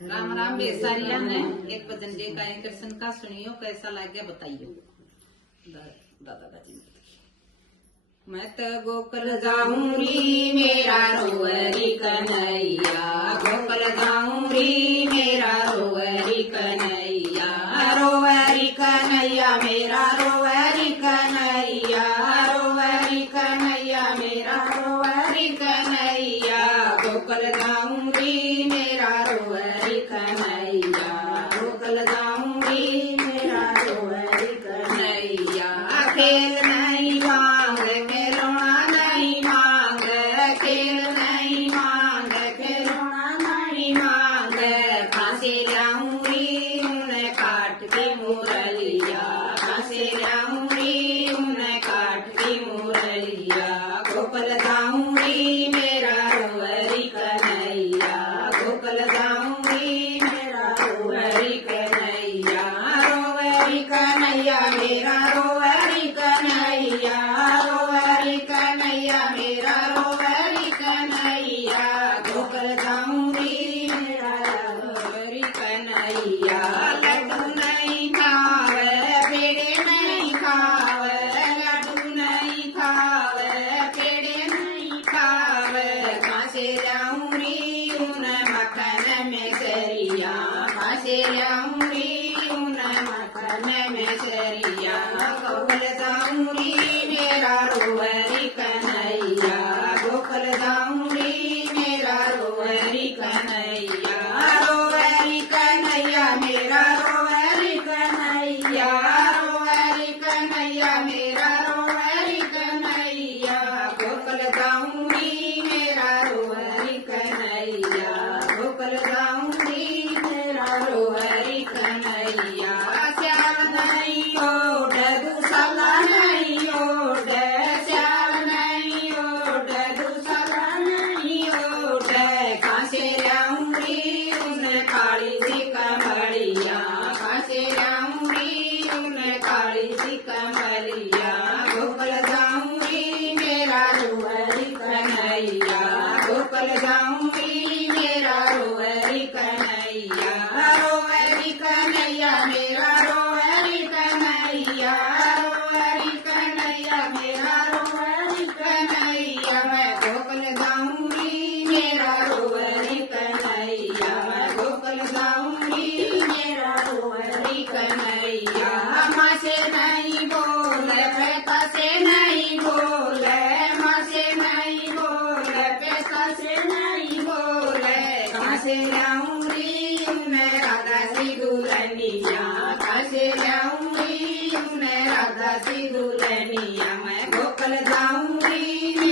राम राम बेसारिया ने एक भजन जे का कृष्ण का सुनियो कैसा लगे बताइयो। दादा का जिंदगी मैं तो गोकुल जाऊंगी मेरा रोवरी कन्हैया, गोकुल जाऊंगी मेरा रोवरी कन्हैया, रोवरी कन्हैया मेरा रोवरी कन्हैया, रोवरी कन्हैया मेरा रोवरी कन्हैया, गोकुल जाऊंगी मेरा रोवरी कन्हैया, गोकुल जाऊंगी मेरा रोवरी कन्हैया। खेल नहीं मांग खिलौना नहीं मांग, खेल नहीं मांग खिलौना नहीं मांग, फांसी लाऊंगी उन्हें काट के मुरलिया, फांसी लाऊंगी उन्हें काट के मुरलिया, गोकुल जाऊंगी मेरा रोवरी कन्हैया, गोकुल जाऊंगी मेरा रोवरी कन्हैया, रोवरी कन्हैया मेरा रोवरी कन्हैया, रोवरी कन्हैया मेरा रोवरी कन्हैया, गोकुल जाऊंगी मेरा रोवरी कन्हैया। लड्डू नहीं खावे पेड़े नहीं खावे, लड्डू नहीं खावे पेड़े नहीं खावे, फांसी लाऊंगी उन्हें मक्खन में सरिया, फांसी लाऊंगी उन्हें मक्खन में सरिया, गोकुल जाऊंगी मेरा रोवरी कन्हैया, गोकुल जाऊंगी मेरा रोवरी कन्हैया, रोवरी कन्हैया मेरा रोवरी कन्हैया, रोवरी कन्हैया मेरा रोवरी कन्हैया, गोकुल जाऊंगी मेरा रोवरी कन्हैया, गोकुल जाऊंगी मेरा रोवरी कन्हैया। श्याम नहीं ओढ़ दूसरा नहीं ओढ़, श्याम नहीं ओढ़ दूसरा नहीं ओढ़, फांसी लाऊंगी उन्हें काली सी कमलिया, फांसी लाऊंगी उन्हें काली सी कमलिया, गोकुल जाऊंगी मेरा रोवरी कन्हैया, गोकुल जाऊंगी मेरा रोवरी कन्हैया, रोवरी कन्हैया मेरा रोवरी कन्हैया, रोवरी कन्हैया मेरा रोवरी कन्हैया, मैं गोकुल जाऊंगी मेरा रोवरी कन्हैया, मैं गोकुल जाऊंगी मेरा रोवरी कन्हैया। माँ से नहीं बोले पैसा से नहीं बोले, माँ से नहीं बोले पैसा से नहीं बोले, कहाँ से लाऊंगी उन्हें राधा सी दुल्हनिया, कहाँ से लाऊंगी उन्हें राधा सी दुल्हनिया, मैं गोकुल जाऊंगी